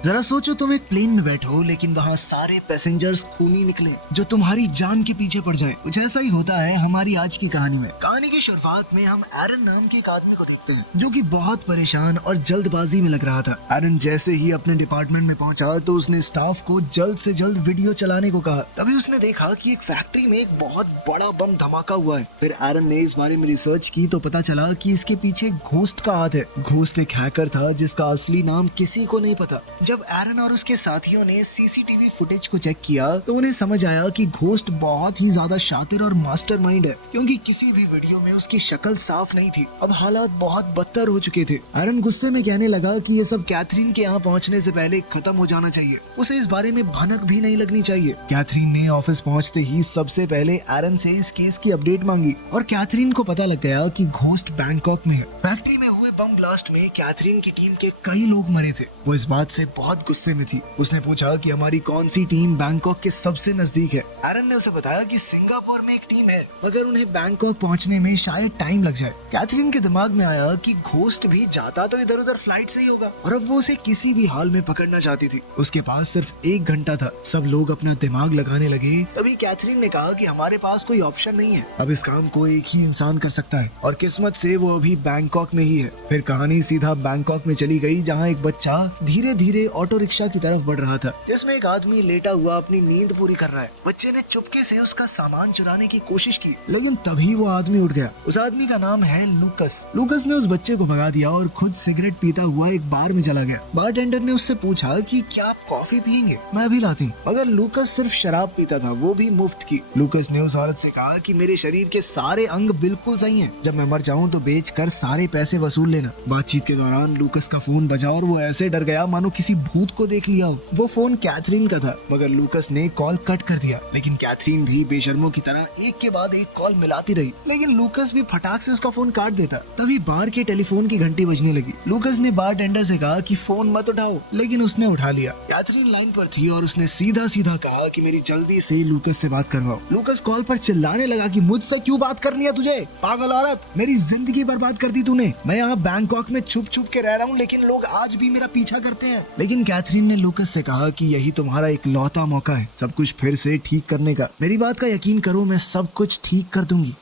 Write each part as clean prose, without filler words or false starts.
जरा सोचो तुम एक प्लेन में बैठे हो लेकिन वहाँ सारे पैसेंजर्स खूनी निकले जो तुम्हारी जान के पीछे पड़ जाए। कुछ ऐसा ही होता है हमारी आज की कहानी में। कहानी की शुरुआत में हम एरन नाम के एक आदमी को देखते हैं जो कि बहुत परेशान और जल्दबाजी में लग रहा था। एरन जैसे ही अपने डिपार्टमेंट में पहुंचा तो उसने स्टाफ को जल्द से जल्द वीडियो चलाने को कहा। तभी उसने देखा कि एक फैक्ट्री में एक बहुत बड़ा बम धमाका हुआ है। फिर एरन ने इस बारे में रिसर्च की तो पता चला कि इसके पीछे घोस्ट का हाथ है। घोस्ट एक हैकर था जिसका असली नाम किसी को नहीं पता। जब एरन और उसके साथियों ने सीसीटीवी फुटेज को चेक किया तो उन्हें समझ आया कि घोस्ट बहुत ही ज्यादा शातिर और मास्टरमाइंड है, क्योंकि किसी भी वीडियो में उसकी शक्ल साफ नहीं थी। अब हालात बहुत बदतर हो चुके थे। एरन गुस्से में कहने लगा कि ये सब कैथरीन के यहाँ पहुँचने से पहले खत्म हो जाना चाहिए। उसे इस बारे में भनक भी नहीं लगनी चाहिए। कैथरीन ने ऑफिस पहुँचते ही सबसे पहले एरन से इस केस की अपडेट मांगी और कैथरीन को पता लग गया कि घोस्ट बैंकॉक में है। फैक्ट्री में हुए बम ब्लास्ट में कैथरीन की टीम के कई लोग मरे थे। वो इस बात से बहुत गुस्से में थी। उसने पूछा कि हमारी कौन सी टीम बैंकॉक के सबसे नजदीक है। एरन ने उसे बताया कि सिंगापुर में एक टीम है मगर उन्हें बैंकॉक पहुंचने में शायद टाइम लग जाए। कैथरीन के दिमाग में आया कि घोस्ट भी जाता तो इधर उधर फ्लाइट से ही होगा और अब वो उसे किसी भी हाल में पकड़ना चाहती थी। उसके पास सिर्फ 1 घंटा था। सब लोग अपना दिमाग लगाने लगे। तभी कैथरीन ने कहा कि हमारे पास कोई ऑप्शन नहीं है। अब इस काम को एक ही इंसान कर सकता है और किस्मत से वो अभी बैंकॉक में ही है। फिर कहानी सीधा बैंकॉक में चली गई जहाँ एक बच्चा धीरे धीरे ऑटो रिक्शा की तरफ बढ़ रहा था जिसमें एक आदमी लेटा हुआ अपनी नींद पूरी कर रहा है। बच्चे ने चुपके से उसका सामान चुराने की कोशिश की लेकिन तभी वो आदमी उठ गया। उस आदमी का नाम है लूकस। लूकस ने उस बच्चे को भगा दिया और खुद सिगरेट पीता हुआ एक बार में चला गया। बारटेंडर ने उससे पूछा कि क्या आप कॉफी पियेंगे, मैं अभी लाती हूँ। मगर लूकस सिर्फ शराब पीता था, वो भी मुफ्त की। लूकस ने उस औरत से कहा कि मेरे शरीर के सारे अंग बिल्कुल सही हैं। जब मैं मर जाऊँ तो बेच कर सारे पैसे वसूल लेना। बातचीत के दौरान लूकस का फोन बजा और वो ऐसे डर गया मानो किसी भूत को देख लिया हो। वो फोन कैथरीन का था मगर लूकस ने कॉल कट कर दिया। लेकिन कैथरीन भी बेशर्मों की तरह एक के बाद एक कॉल मिलाती रही। लेकिन लूकस भी फटाक से उसका फोन काट देता। तभी बार के टेलीफोन की घंटी बजने लगी। लूकस ने बारटेंडर से कहा कि फोन मत उठाओ लेकिन उसने उठा लिया। कैथरीन लाइन पर थी और उसने सीधा सीधा कहा कि मेरी जल्दी से लूकस से बात करवाओ। लूकस कॉल पर चिल्लाने लगा कि मुझसे क्यों बात करनी है तुझे, पागल औरत, मेरी जिंदगी बर्बाद कर दी तूने। मैं यहाँ बैंकॉक में छुप छुप के रह रहा हूँ लेकिन लोग आज भी मेरा पीछा करते हैं। लेकिन कैथरीन ने लूकस से कहा कि यही तुम्हारा एक लौता मौका है सब कुछ फिर से ठीक करने का। मेरी बात का यकीन करो, मैं सब कुछ ठीक कर दूंगी।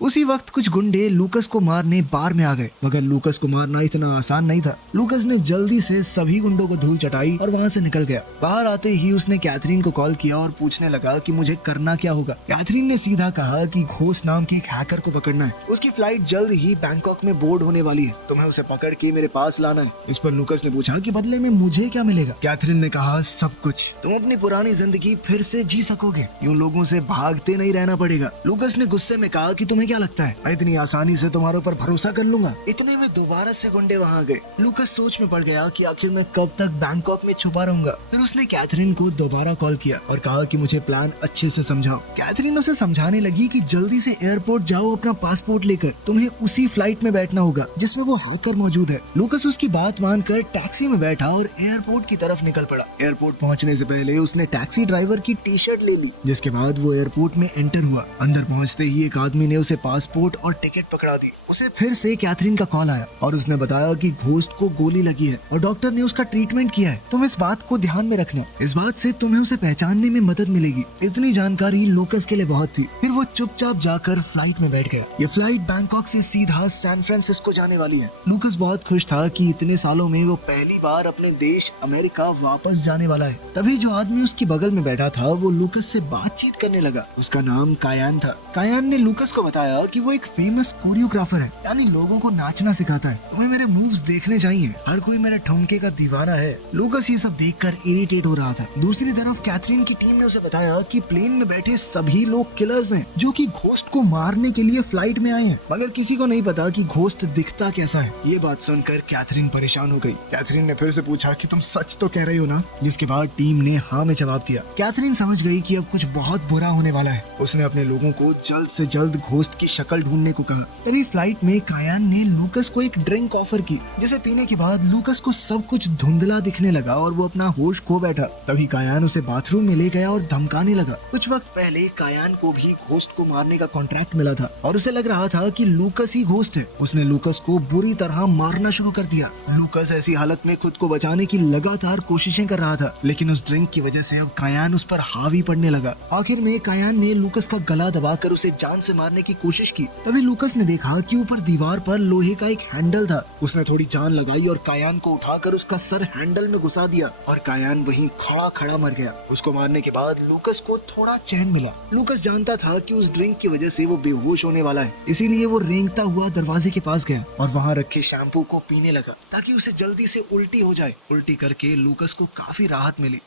उसी वक्त कुछ गुंडे लूकस को मारने बार में आ गए मगर लूकस को मारना इतना आसान नहीं था। लूकस ने जल्दी से सभी गुंडों को धूल चटाई और वहाँ से निकल गया। बाहर आते ही उसने कैथरीन को कॉल किया और पूछने लगा कि मुझे करना क्या होगा। कैथरीन ने सीधा कहा कि घोस्ट नाम के एक हैकर को पकड़ना है। उसकी फ्लाइट जल्द ही बैंकॉक में बोर्ड होने वाली है, तुम्हें उसे पकड़ के मेरे पास लाना है। इस पर लूकस ने पूछा कि बदले में मुझे क्या मिलेगा। कैथरीन ने कहा सब कुछ, तुम अपनी पुरानी जिंदगी फिर से जी सकोगे, यूं लोगों से भागते नहीं रहना पड़ेगा। लूकस ने गुस्से में कहा कि तुम्हें क्या लगता है मैं इतनी आसानी से तुम्हारे ऊपर भरोसा कर लूंगा। इतने में दोबारा से गुंडे वहाँ गए। लूकस सोच में पड़ गया कि आखिर मैं कब तक बैंकॉक में छुपा रहूंगा। फिर उसने कैथरीन को दोबारा कॉल किया और कहा कि मुझे प्लान अच्छे से समझाओ। कैथरीन उसे समझाने लगी कि जल्दी से एयरपोर्ट जाओ अपना पासपोर्ट लेकर, तुम्हें उसी फ्लाइट में बैठना होगा जिसमें वो हैकर मौजूद है। लूकस उसकी बात मानकर टैक्सी में बैठा और एयरपोर्ट की तरफ निकल पड़ा। एयरपोर्ट पहुँचने से पहले उसने टैक्सी ड्राइवर की टी शर्ट ले ली जिसके बाद वो एयरपोर्ट में एंटर हुआ। अंदर पहुँचते ही एक आदमी ने उसे पासपोर्ट और टिकट पकड़ा दी। उसे फिर से कैथरीन का कॉल आया और उसने बताया कि घोस्ट को गोली लगी है और डॉक्टर ने उसका ट्रीटमेंट किया है। तुम इस बात को ध्यान में रखना, इस बात से तुम्हें उसे पहचानने में मदद मिलेगी। इतनी जानकारी लूकस के लिए बहुत थी। फिर वो चुपचाप जाकर फ्लाइट में बैठ गया। ये फ्लाइट बैंकॉक से सीधा सैन फ्रांसिस्को जाने वाली है। लूकस बहुत खुश था कि इतने सालों में वो पहली बार अपने देश अमेरिका वापस जाने वाला है। तभी जो आदमी उसकी बगल में बैठा था वो लूकस से बातचीत करने लगा। उसका नाम कायान था। कायान ने लूकस को बताया कि वो एक फेमस कोरियोग्राफर है, यानी लोगों को नाचना सिखाता है। तुम्हें मेरे मूव्स देखने चाहिए, हर कोई मेरे ठुमके का दीवाना है। लूकस ये सब देखकर इरिटेट हो रहा था। दूसरी तरफ कैथरीन की टीम ने उसे बताया कि प्लेन में बैठे सभी लोग किलर्स हैं जो कि घोस्ट को मारने के लिए फ्लाइट में आए हैं, मगर किसी को नहीं पता कि घोस्ट दिखता कैसा है। ये बात सुनकर कैथरीन परेशान हो गई। कैथरीन ने फिर से पूछा कि तुम सच तो कह रही हो ना, जिसके बाद टीम ने हाँ में जवाब दिया। कैथरीन समझ गई कि अब कुछ बहुत बुरा होने वाला है। उसने अपने लोगों को जल्द से जल्द घोस्ट की शक्ल ढूंढने को कहा। तभी फ्लाइट में कायान ने लूकस को एक ड्रिंक ऑफर की, जिसे पीने के बाद लूकस को सब कुछ धुंधला दिखने लगा और वो अपना होश खो बैठा। तभी कायान उसे बाथरूम में ले गया और धमकाने लगा। कुछ वक्त पहले कायान को भी घोस्ट को मारने का कॉन्ट्रैक्ट मिला था और उसे लग रहा था कि लूकस ही घोस्ट है। उसने लूकस को बुरी तरह मारना शुरू कर दिया। लूकस ऐसी हालत में खुद को बचाने की लगातार कोशिशें कर रहा था, लेकिन उस ड्रिंक की वजह से अब कायान उस पर हावी पड़ने लगा। आखिर में कायान ने लूकस का गला दबाकर उसे जान से मारने की कोशिश की। तभी लूकस ने देखा कि ऊपर दीवार पर लोहे का एक हैंडल था। उसने थोड़ी जान लगाई और कायान को उठाकर उसका सर हैंडल में घुसा दिया और कायान वहीं खड़ा खड़ा मर गया। उसको मारने के बाद लूकस को थोड़ा चैन मिला। लूकस जानता था कि उस ड्रिंक की वजह से वो बेहोश होने वाला है, इसीलिए वो रेंगता हुआ दरवाजे के पास गया और वहाँ रखे शैम्पू को पीने लगा ताकि उसे जल्दी से उल्टी हो जाए। उल्टी करके लूकस को काफी राहत मिली।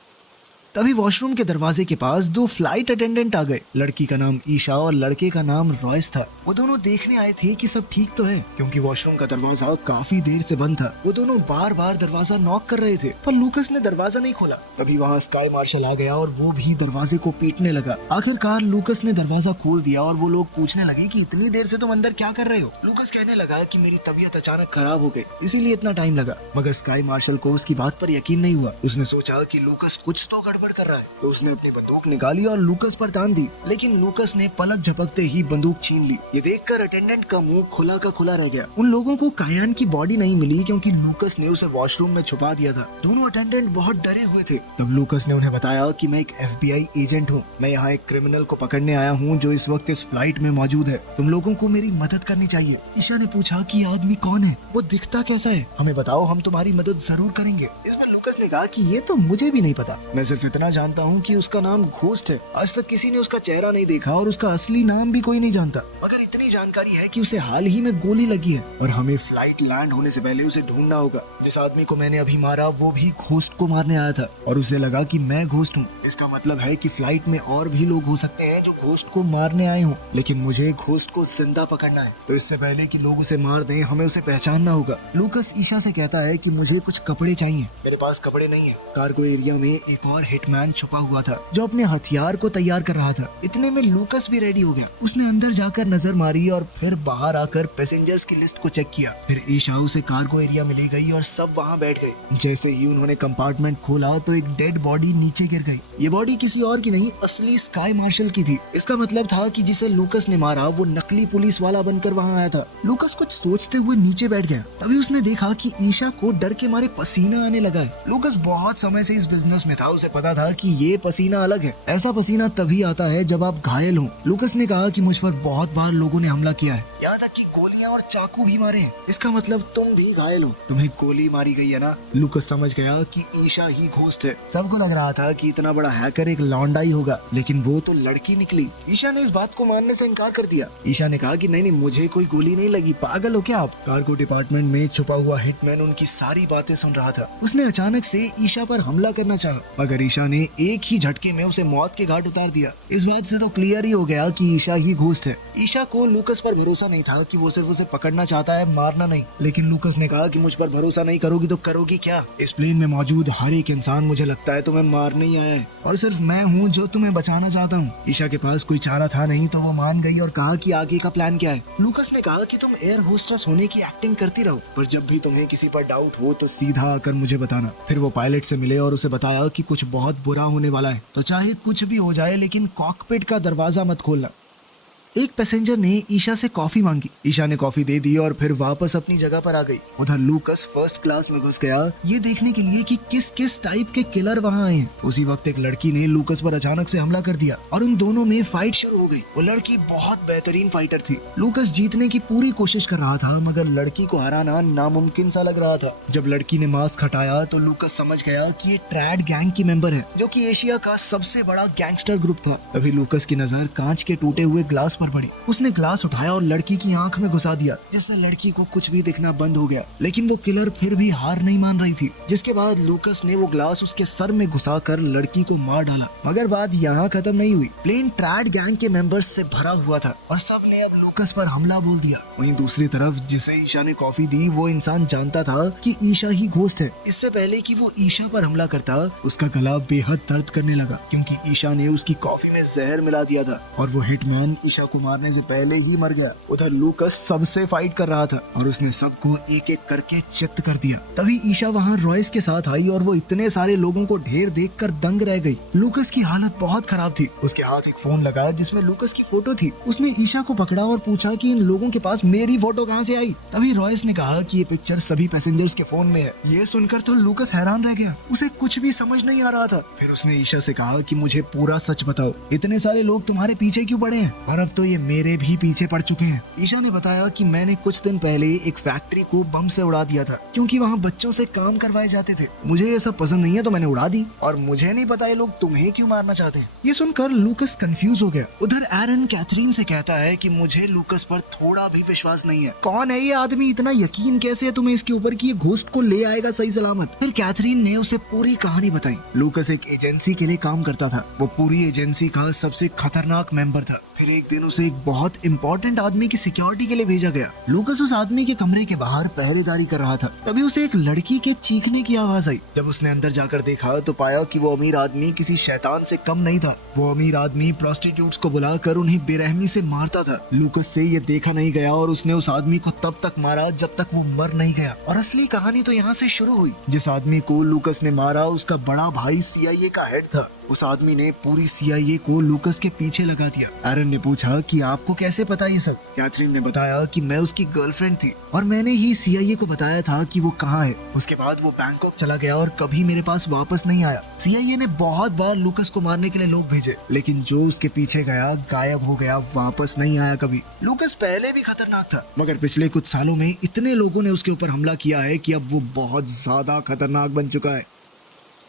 तभी वॉशरूम के दरवाजे के पास दो फ्लाइट अटेंडेंट आ गए। लड़की का नाम ईशा और लड़के का नाम रॉयस था। वो दोनों देखने आए थे कि सब ठीक तो है, क्योंकि वॉशरूम का दरवाजा काफी देर से बंद था। वो दोनों बार बार दरवाजा नॉक कर रहे थे, पर लूकस ने दरवाजा नहीं खोला। तभी वहाँ स्काई मार्शल आ गया और वो भी दरवाजे को पीटने लगा। आखिरकार लूकस ने दरवाजा खोल दिया और वो लोग पूछने लगे कि इतनी देर से तुम अंदर क्या कर रहे हो। लूकस कहने लगा कि मेरी तबीयत अचानक खराब हो गई, इसीलिए इतना टाइम लगा। मगर स्काई मार्शल को उसकी बात पर यकीन नहीं हुआ। उसने सोचा कि लूकस कुछ तो गड़बड़ कर रहा है, तो उसने अपनी बंदूक निकाली और लूकस पर तान दी, लेकिन लूकस ने पलक झपकते ही बंदूक छीन ली। ये देखकर अटेंडेंट का मुंह खुला का खुला रह गया। उन लोगों को कायान की बॉडी नहीं मिली क्योंकि लूकस ने उसे वॉशरूम में छुपा दिया था। दोनों अटेंडेंट बहुत डरे हुए थे। तब लूकस ने उन्हें बताया कि मैं एक FBI एजेंट हूँ। मैं यहाँ एक क्रिमिनल को पकड़ने आया हूँ जो इस वक्त इस फ्लाइट में मौजूद है। तुम लोगों को मेरी मदद करनी चाहिए। ईशा ने पूछा कि आदमी कौन है, वो दिखता कैसा है, हमें बताओ, हम तुम्हारी मदद जरूर करेंगे। इस पर लूकस ने कहा कि ये तो मुझे भी नहीं पता, मैं सिर्फ इतना जानता हूँ कि उसका नाम घोस्ट है। आज तक किसी ने उसका चेहरा नहीं देखा और उसका असली नाम भी कोई नहीं जानता, मगर इतनी जानकारी है कि उसे हाल ही में गोली लगी है और हमें फ्लाइट लैंड होने से पहले उसे ढूंढना होगा। जिस आदमी को मैंने अभी मारा वो भी घोस्ट को मारने आया था और उसे लगा कि मैं घोस्ट हूँ। इसका मतलब है कि फ्लाइट में और भी लोग हो सकते हैं जो घोस्ट को मारने आए हों, लेकिन मुझे घोस्ट को जिंदा पकड़ना है। तो इससे पहले कि लोग उसे मार दें, हमें उसे पहचानना होगा। लूकस ईशा से कहता है कि मुझे कुछ कपड़े चाहिए। मेरे पास कपड़े नहीं है। कार्गो एरिया में एक और हिटमैन छुपा हुआ था जो अपने हथियार को तैयार कर रहा था। इतने में लूकस भी रेडी हो गया। उसने अंदर जाकर नजर मारी और फिर बाहर आकर पैसेंजर्स की लिस्ट को चेक किया। फिर ईशा उसे कार्गो एरिया में ले गई और सब वहाँ बैठ गए। जैसे ही उन्होंने कंपार्टमेंट खोला तो एक डेड बॉडी नीचे गिर गई। ये बॉडी किसी और की नहीं, असली स्काई मार्शल की थी। इसका मतलब था कि जिसे लूकस ने मारा वो नकली पुलिस वाला बनकर वहाँ आया था। लूकस कुछ सोचते हुए नीचे बैठ गया। तभी उसने देखा कि ईशा को डर के मारे पसीना आने लगा है। लूकस बहुत समय से इस बिजनेस में था, उसे पता था कि ये पसीना अलग है। ऐसा पसीना तभी आता है जब आप घायल हो। लूकस ने कहा कि मुझ पर बहुत बार लोगों ने हमला किया है, यहाँ तक कि गोलियां और चाकू भी मारे हैं। इसका मतलब तुम भी घायल हो, तुम्हें गोली मारी गई है ना। लूकस समझ गया कि ईशा ही घोस्ट है। सबको लग रहा था कि इतना बड़ा हैकर एक लौंडा ही होगा, लेकिन वो तो लड़की निकली। ईशा ने इस बात को मानने से इनकार कर दिया। ईशा ने कहा कि नहीं, मुझे कोई गोली नहीं लगी, पागल हो क्या आप। कार्गो डिपार्टमेंट में छुपा हुआ हिटमैन उनकी सारी बातें सुन रहा था। उसने अचानक से ईशा पर हमला करना चाहा, मगर ईशा ने एक ही झटके में उसे मौत के घाट उतार दिया। इस बात से तो क्लियर ही हो गया कि ईशा ही घोस्ट है। ईशा को लूकस पर भरोसा नहीं था कि वो सिर्फ उसे पकड़ना चाहता है, मारना नहीं। लेकिन लूकस ने कहा कि मुझ पर भरोसा नहीं करोगी तो करोगी क्या। इस प्लेन में मौजूद हर एक इंसान मुझे लगता है तुम्हें मारने ही आया है और सिर्फ मैं हूँ जो तुम्हें बचाना चाहता हूँ। ईशा के पास कोई चारा था नहीं तो वो मान गई और कहा कि आगे का प्लान क्या है। लूकस ने कहा कि तुम एयर होस्टेस होने की एक्टिंग करती रहो, पर जब भी तुम्हें किसी पर डाउट हो तो सीधा आकर मुझे बताना। फिर वो पायलट से मिले और उसे बताया कि कुछ बहुत बुरा होने वाला है, तो चाहे कुछ भी हो जाए लेकिन कॉकपिट का दरवाजा मत खोलना। एक पैसेंजर ने ईशा से कॉफी मांगी। ईशा ने कॉफी दे दी और फिर वापस अपनी जगह पर आ गई। उधर लूकस फर्स्ट क्लास में घुस गया ये देखने के लिए कि किस किस टाइप के किलर वहाँ आए हैं। उसी वक्त एक लड़की ने लूकस पर अचानक से हमला कर दिया और उन दोनों में फाइट शुरू हो गई। वो लड़की बहुत बेहतरीन फाइटर थी। लूकस जीतने की पूरी कोशिश कर रहा था, मगर लड़की को हराना नामुमकिन सा लग रहा था। जब लड़की ने मास्क हटाया तो लूकस समझ गया कि ये ट्रैड गैंग की मेंबर है, जो कि एशिया का सबसे बड़ा गैंगस्टर ग्रुप था। तभी लूकस की नजर कांच के टूटे हुए ग्लास पर पड़ी। उसने ग्लास उठाया और लड़की की आंख में घुसा दिया, जिससे लड़की को कुछ भी दिखना बंद हो गया। लेकिन वो किलर फिर भी हार नहीं मान रही थी। जिसके बाद लूकस ने वो ग्लास उसके सर में घुसाकर लड़की को मार डाला। मगर बात यहाँ खत्म नहीं हुई। प्लेन ट्रैड गैंग के मेंबर्स से भरा हुआ था और सब ने अब लूकस पर हमला बोल दिया। वहीं दूसरी तरफ जिसे ईशा ने कॉफी दी वो इंसान जानता था कि ईशा ही घोस्ट है। इससे पहले कि वो ईशा पर हमला करता, उसका गला बेहद दर्द करने लगा, क्योंकि ईशा ने उसकी कॉफी में जहर मिला दिया था और वो हिटमैन ईशा को मारने से पहले ही मर गया। उधर लूकस सबसे फाइट कर रहा था और उसने सबको एक एक करके चित्त कर दिया। तभी ईशा वहाँ रॉयस के साथ आई और वो इतने सारे लोगों को ढेर देखकर दंग रह गई। लूकस की हालत बहुत खराब थी। उसके हाथ एक फोन लगा जिसमें लूकस की फोटो थी। उसने ईशा को पकड़ा और पूछा कि इन लोगों के पास मेरी फोटो कहाँ से आई। तभी रॉयस ने कहा कि ये पिक्चर सभी पैसेंजर्स के फोन में है। ये सुनकर तो लूकस हैरान रह गया, उसे कुछ भी समझ नहीं आ रहा था। फिर उसने ईशा से कहा कि मुझे पूरा सच बताओ, इतने सारे लोग तुम्हारे पीछे क्यों पड़े हैं? और अब तो ये मेरे भी पीछे पड़ चुके हैं। ईशा ने बताया कि मैंने कुछ दिन पहले एक फैक्ट्री को बम से उड़ा दिया था क्योंकि वहाँ बच्चों से काम करवाए जाते थे। मुझे ये सब पसंद नहीं है तो मैंने उड़ा दी और मुझे नहीं पता ये लोग तुम्हें क्यों मारना चाहते हैं। ये सुनकर लूकस कंफ्यूज हो गया। उधर एरन कैथरीन से कहता है कि मुझे लूकस पर थोड़ा भी विश्वास नहीं है। कौन है ये आदमी? इतना यकीन कैसे है तुम्हें इसके ऊपर कि ये घोस्ट को ले आएगा सही सलामत? फिर कैथरीन ने उसे पूरी कहानी बताई। लूकस एक एजेंसी के लिए काम करता था। वो पूरी एजेंसी का सबसे खतरनाक मेंबर था। फिर एक दिन उसे एक बहुत इंपॉर्टेंट आदमी की सिक्योरिटी के लिए भेजा गया। लूकस उस आदमी के कमरे के बाहर पहरेदारी कर रहा था। तभी उसे एक लड़की के चीखने की आवाज आई। जब उसने अंदर जाकर देखा तो पाया कि वो अमीर आदमी किसी शैतान से कम नहीं था। वो अमीर आदमी प्रोस्टिट्यूट्स को बुलाकर उन्हें बेरहमी से मारता था। लूकस से ये देखा नहीं गया और उसने उस आदमी को तब तक मारा जब तक वो मर नहीं गया। और असली कहानी तो यहाँ से शुरू हुई। जिस आदमी को लूकस ने मारा उसका बड़ा भाई CIA का हेड था। उस आदमी ने पूरी CIA को लूकस के पीछे लगा दिया। एरन ने पूछा कि आपको कैसे पता ये सब? कैथरीन ने बताया कि मैं उसकी गर्लफ्रेंड थी और मैंने ही CIA को बताया था कि वो कहाँ है। उसके बाद वो बैंकॉक चला गया और कभी मेरे पास वापस नहीं आया। CIA ने बहुत बार लूकस को मारने के लिए लोग भेजे, लेकिन जो उसके पीछे गया गायब हो गया, वापस नहीं आया कभी। लूकस पहले भी खतरनाक था, मगर पिछले कुछ सालों में इतने लोगों ने उसके ऊपर हमला किया है कि अब वो बहुत ज्यादा खतरनाक बन चुका है।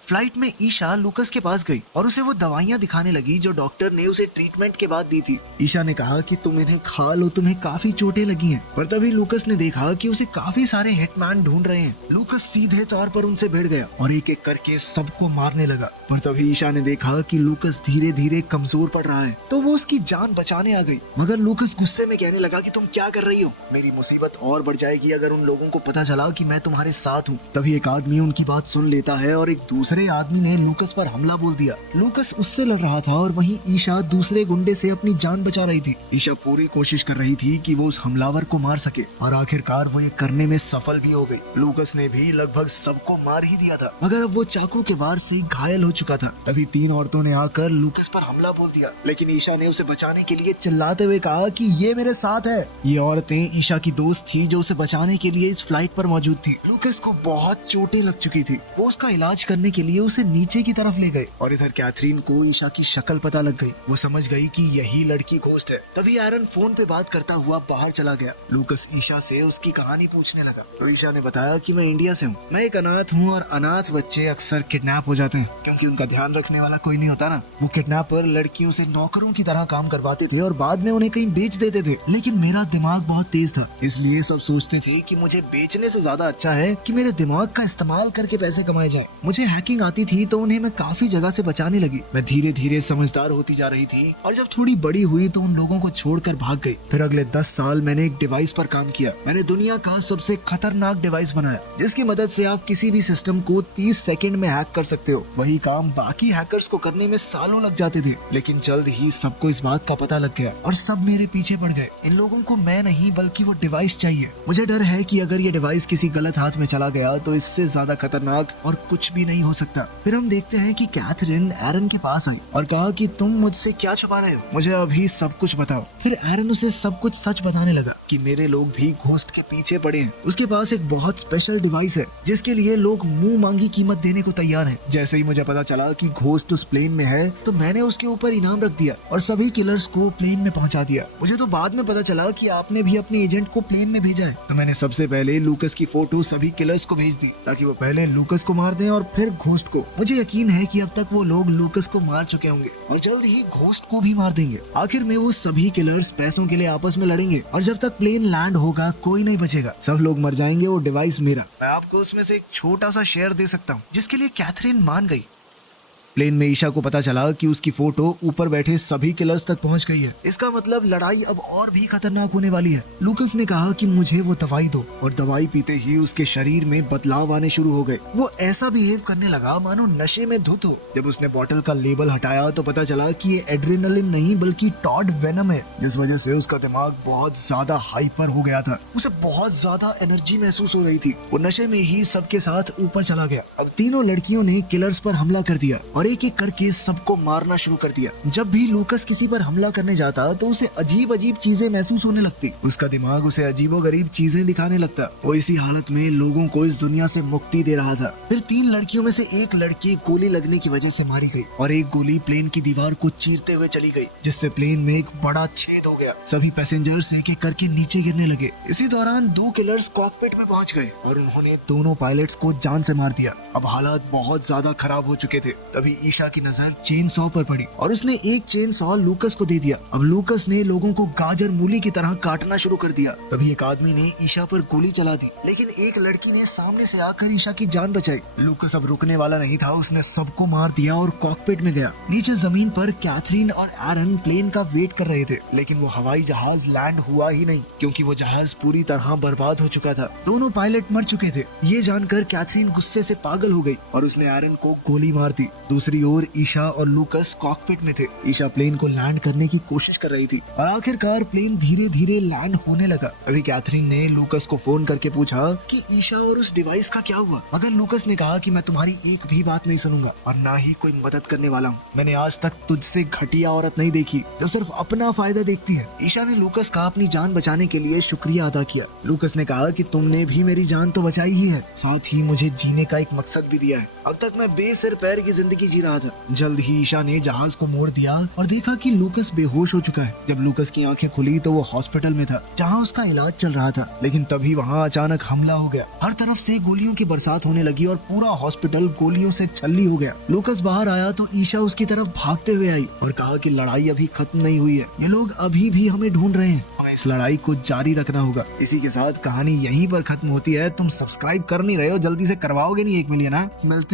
फ्लाइट में ईशा लूकस के पास गई और उसे वो दवाइयाँ दिखाने लगी जो डॉक्टर ने उसे ट्रीटमेंट के बाद दी थी। ईशा ने कहा कि तुम इन्हें खा लो, तुम्हें काफी चोटें लगी हैं। पर तभी लूकस ने देखा कि उसे काफी सारे हिटमैन ढूंढ रहे हैं। लूकस सीधे तौर पर उनसे भिड़ गया और एक एक करके सबको मारने लगा। पर तभी ईशा ने देखा कि लूकस धीरे धीरे कमजोर पड़ रहा है, तो वो उसकी जान बचाने आ गई। मगर लूकस गुस्से में कहने लगा कि तुम क्या कर रही हो? मेरी मुसीबत और बढ़ जाएगी अगर उन लोगों को पता चला कि मैं तुम्हारे साथ हूँ। तभी एक आदमी उनकी बात सुन लेता है और एक दूसरे आदमी ने लूकस पर हमला बोल दिया। लूकस उससे लड़ रहा था और वहीं ईशा दूसरे गुंडे से अपनी जान बचा रही थी। ईशा पूरी कोशिश कर रही थी कि वो उस हमलावर को मार सके और आखिरकार वो ये करने में सफल भी हो गई। लूकस ने भी लगभग सबको मार ही दिया था, मगर अब वो चाकू के वार से घायल हो चुका था। तभी 3 औरतों ने आकर लूकस पर हमला बोल दिया, लेकिन ईशा ने उसे बचाने के लिए चिल्लाते हुए कहा कि ये मेरे साथ है। ये औरतें ईशा की दोस्त थी जो उसे बचाने के लिए इस फ्लाइट पर मौजूद थी। लूकस को बहुत चोटें लग चुकी थी। वो उसका इलाज करने के लिए उसे नीचे की तरफ ले गए और इधर कैथरीन को ईशा की शक्ल पता लग गई। वो समझ गई कि यही लड़की घोस्ट है। तभी एरन फोन पे बात करता हुआ बाहर चला गया। लूकस ईशा से उसकी कहानी पूछने लगा तो ईशा ने बताया कि मैं इंडिया से हूँ, मैं एक अनाथ हूँ और अनाथ बच्चे अक्सर किडनैप हो जाते हैं क्योंकि उनका ध्यान रखने वाला कोई नहीं होता ना। वो किडनैपर लड़कियों से नौकरों की तरह काम करवाते थे और बाद में उन्हें कहीं बेच देते थे। लेकिन मेरा दिमाग बहुत तेज था, इसलिए सब सोचते थे कि मुझे बेचने से ज्यादा अच्छा है कि मेरे दिमाग का इस्तेमाल करके पैसे कमाए जाए। मुझे हैकिंग आती थी तो उन्हें मैं काफी जगह से बचाने लगी। मैं धीरे धीरे समझदार होती जा रही थी और जब थोड़ी बड़ी हुई तो उन लोगों को छोड़कर भाग गई। फिर अगले 10 साल मैंने एक डिवाइस पर काम किया। मैंने दुनिया का सबसे खतरनाक डिवाइस बनाया जिसकी मदद से आप किसी भी सिस्टम को 30 सेकंड में हैक कर सकते हो। वही काम बाकी हैकर्स को करने में सालों लग जाते थे, लेकिन जल्द ही सबको इस बात का पता लग गया और सब मेरे पीछे पड़ गए। इन लोगों को मैं नहीं बल्कि वो डिवाइस चाहिए। मुझे डर है कि अगर ये डिवाइस किसी गलत हाथ में चला गया तो इससे ज्यादा खतरनाक और कुछ भी नहीं हो सकता। फिर हम देखते हैं कि कैथरीन एरन के पास आई और कहा कि तुम मुझसे क्या छुपा रहे हो, मुझे अभी सब कुछ बताओ। फिर एरन उसे सब कुछ सच बताने लगा कि मेरे लोग भी घोस्ट के पीछे पड़े हैं। उसके पास एक बहुत स्पेशल डिवाइस है जिसके लिए लोग मुंह मांगी कीमत देने को तैयार हैं। जैसे ही मुझे पता चला कि घोस्ट उस प्लेन में है तो मैंने उसके ऊपर इनाम रख दिया और सभी किलर्स को प्लेन में पहुंचा दिया। मुझे तो बाद में पता चला कि आपने भी अपने एजेंट को प्लेन में भेजा है, तो मैंने सबसे पहले लूकस की फोटो सभी किलर्स को भेज दी ताकि वो पहले लूकस को मार दें और फिर घोस्ट को। मुझे यकीन है कि अब तक वो लोग लूकस को मार चुके होंगे और जल्द ही घोस्ट को भी मार देंगे। आखिर में वो सभी किलर्स पैसों के लिए आपस में लड़ेंगे और जब तक प्लेन लैंड होगा कोई नहीं बचेगा, सब लोग मर जाएंगे। वो डिवाइस मेरा, मैं आपको उसमें से एक छोटा सा शेयर दे सकता हूँ, जिसके लिए कैथरीन मान गई। प्लेन में ईशा को पता चला कि उसकी फोटो ऊपर बैठे सभी किलर्स तक पहुंच गई है। इसका मतलब लड़ाई अब और भी खतरनाक होने वाली है। लूकस ने कहा कि मुझे वो दवाई दो, और दवाई पीते ही उसके शरीर में बदलाव आने शुरू हो गए। वो ऐसा बिहेव करने लगा मानो नशे में धुत हो। जब उसने बॉटल का लेबल हटाया तो पता चला कि ये एड्रेनलिन नहीं बल्कि टॉड वेनम है, जिस वजह से उसका दिमाग बहुत ज्यादा हाइपर हो गया था। उसे बहुत ज्यादा एनर्जी महसूस हो रही थी। वो नशे में ही सबके साथ ऊपर चला गया। अब तीनों लड़कियों ने किलर्स पर हमला कर दिया और एक एक करके सबको मारना शुरू कर दिया। जब भी लूकस किसी पर हमला करने जाता तो उसे अजीब अजीब चीजें महसूस होने लगती। उसका दिमाग उसे अजीबोगरीब चीजें दिखाने लगता। वो इसी हालत में लोगों को इस दुनिया से मुक्ति दे रहा था। फिर 3 लड़कियों में से एक लड़की गोली लगने की वजह से मारी गई और एक गोली प्लेन की दीवार को चीरते हुए चली गई, जिससे प्लेन में एक बड़ा छेद हो गया। सभी पैसेंजर्स एक एक करके नीचे गिरने लगे। इसी दौरान 2 किलर्स कॉकपिट में पहुंच गए और उन्होंने दोनों पायलट्स को जान से मार दिया। अब हालात बहुत ज्यादा खराब हो चुके थे। तभी ईशा की नजर चेन सॉ पर पड़ी और उसने एक चेन सॉ लूकस को दे दिया। अब लूकस ने लोगों को गाजर मूली की तरह काटना शुरू कर दिया। तभी एक आदमी ने ईशा पर गोली चला दी, लेकिन एक लड़की ने सामने से आकर ईशा की जान बचाई। लूकस अब रुकने वाला नहीं था। उसने सबको मार दिया और कॉकपिट में गया। नीचे जमीन पर कैथरीन और एरन प्लेन का वेट कर रहे थे, लेकिन वो हवाई जहाज लैंड हुआ ही नहीं, क्योंकि वो जहाज पूरी तरह बर्बाद हो चुका था। दोनों पायलट मर चुके थे। ये जानकर कैथरीन गुस्से से पागल हो गई और उसने एरन को गोली मार दी। दूसरी ओर ईशा और लूकस कॉकपिट में थे। ईशा प्लेन को लैंड करने की कोशिश कर रही थी और आखिरकार प्लेन धीरे धीरे लैंड होने लगा। अभी कैथरीन ने लूकस को फोन करके पूछा कि ईशा और उस डिवाइस का क्या हुआ, मगर लूकस ने कहा कि मैं तुम्हारी एक भी बात नहीं सुनूंगा और ना ही कोई मदद करने वाला हूँ। मैंने आज तक तुझसे घटिया औरत नहीं देखी जो सिर्फ अपना फायदा देखती है। ईशा ने लूकस का अपनी जान बचाने के लिए शुक्रिया अदा किया। लूकस ने कहा कि तुमने भी मेरी जान तो बचाई ही है, साथ ही मुझे जीने का एक मकसद भी दिया है। अब तक मैं बेसिर पैर की जिंदगी जी रहा था। जल्द ही ईशा ने जहाज को मोड़ दिया और देखा कि लूकस बेहोश हो चुका है। जब लूकस की आंखें खुली तो वो हॉस्पिटल में था, जहां उसका इलाज चल रहा था। लेकिन तभी वहां अचानक हमला हो गया। हर तरफ से गोलियों की बरसात होने लगी और पूरा हॉस्पिटल गोलियों से छल्ली हो गया। लूकस बाहर आया तो ईशा उसकी तरफ भागते हुए आई और कहा कि लड़ाई अभी खत्म नहीं हुई है, ये लोग अभी भी हमें ढूंढ रहे हैं, हमें इस लड़ाई को जारी रखना होगा। इसी के साथ कहानी यहीं पर खत्म होती है। तुम सब्सक्राइब कर नहीं रहे हो, जल्दी से करवाओगे नहीं 1 मिलियन। मिलते